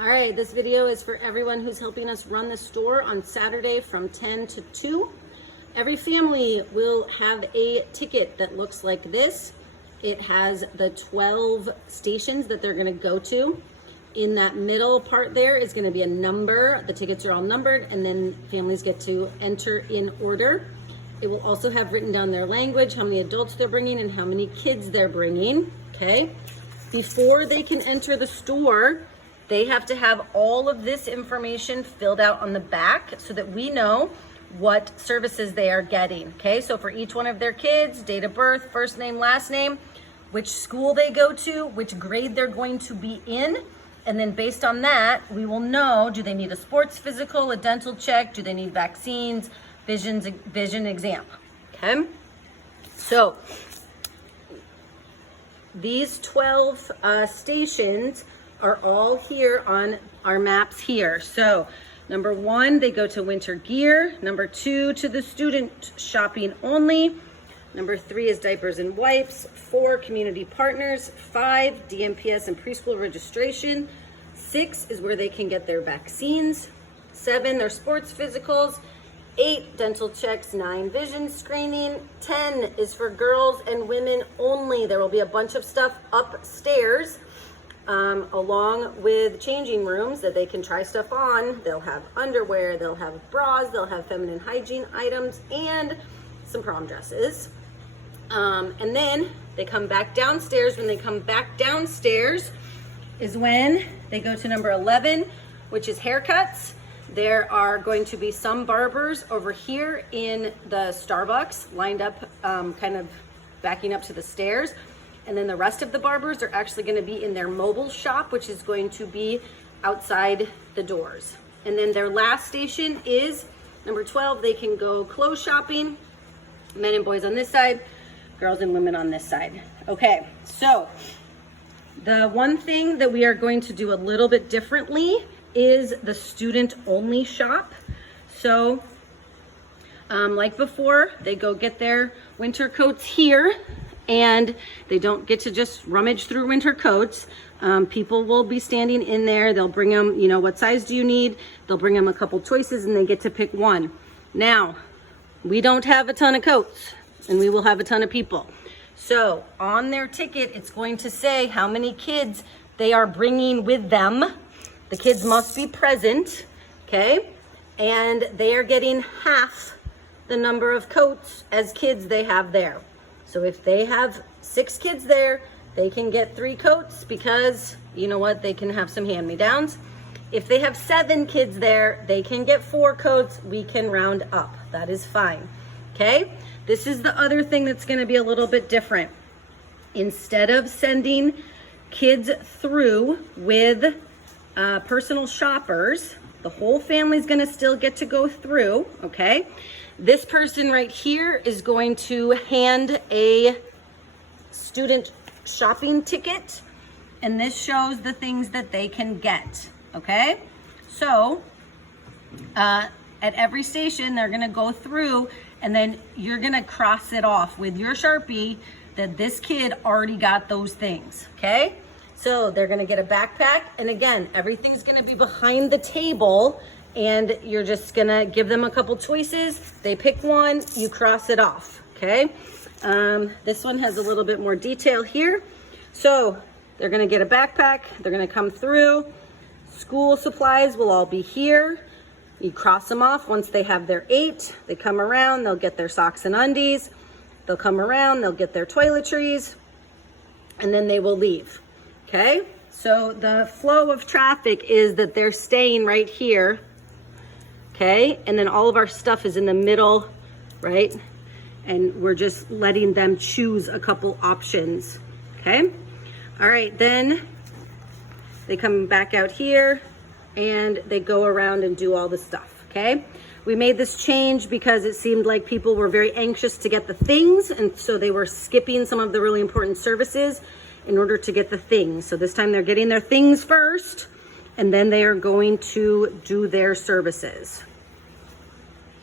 All right, this video is for everyone who's helping us run the store on Saturday from 10 to 2. Every family will have a ticket that looks like this. It has the 12 stations that they're gonna go to. In that middle part there is gonna be a number. The tickets are all numbered, and then families get to enter in order. It will also have written down their language, how many adults they're bringing, and how many kids they're bringing, okay? Before they can enter the store, they have to have all of this information filled out on the back so that we know what services they are getting, okay? So for each one of their kids, date of birth, first name, last name, which school they go to, which grade they're going to be in, and then based on that, we will know, do they need a sports physical, a dental check, do they need vaccines, vision exam, okay? So these 12 stations are all here on our maps here. So number 1, they go to winter gear. Number 2, to the student shopping only. Number 3 is diapers and wipes. 4, community partners. 5, DMPS and preschool registration. 6 is where they can get their vaccines. 7, their sports physicals. 8, dental checks. 9, vision screening. 10 is for girls and women only. There will be a bunch of stuff upstairs along with changing rooms that they can try stuff on. They'll have underwear, they'll have bras, they'll have feminine hygiene items, and some prom dresses. And then they come back downstairs. When they come back downstairs is when they go to number 11, which is haircuts. There are going to be some barbers over here in the Starbucks lined up, kind of backing up to the stairs. And then the rest of the barbers are actually going to be in their mobile shop, which is going to be outside the doors. And then their last station is number 12. They can go clothes shopping, men and boys on this side, girls and women on this side. Okay, so the one thing that we are going to do a little bit differently is the student only shop. So like before, they go get their winter coats here, and they don't get to just rummage through winter coats. People will be standing in there. They'll bring them, you know, what size do you need? They'll bring them a couple choices and they get to pick one. Now, we don't have a ton of coats and we will have a ton of people. So on their ticket, it's going to say how many kids they are bringing with them. The kids must be present, okay? And they are getting half the number of coats as kids they have there. So if they have 6 kids there, they can get 3 coats because, you know what, they can have some hand-me-downs. If they have 7 kids there, they can get 4 coats. We can round up. That is fine, okay? This is the other thing that's gonna be a little bit different. Instead of sending kids through with personal shoppers, the whole family's gonna still get to go through, okay? This person right here is going to hand a student shopping ticket, and this shows the things that they can get, okay? So at every station, they're gonna go through, and then you're gonna cross it off with your Sharpie that this kid already got those things, okay? So they're gonna get a backpack, and again, everything's gonna be behind the table, and you're just gonna give them a couple choices. They pick one, you cross it off, okay? This one has a little bit more detail here. So they're gonna get a backpack, they're gonna come through. School supplies will all be here. You cross them off once they have their 8. They come around, they'll get their socks and undies. They'll come around, they'll get their toiletries, and then they will leave, okay? So the flow of traffic is that they're staying right here, okay? And then all of our stuff is in the middle, right? And we're just letting them choose a couple options, okay? All right, then they come back out here and they go around and do all the stuff, okay? We made this change because it seemed like people were very anxious to get the things, and so they were skipping some of the really important services in order to get the things. So this time they're getting their things first, and then they are going to do their services.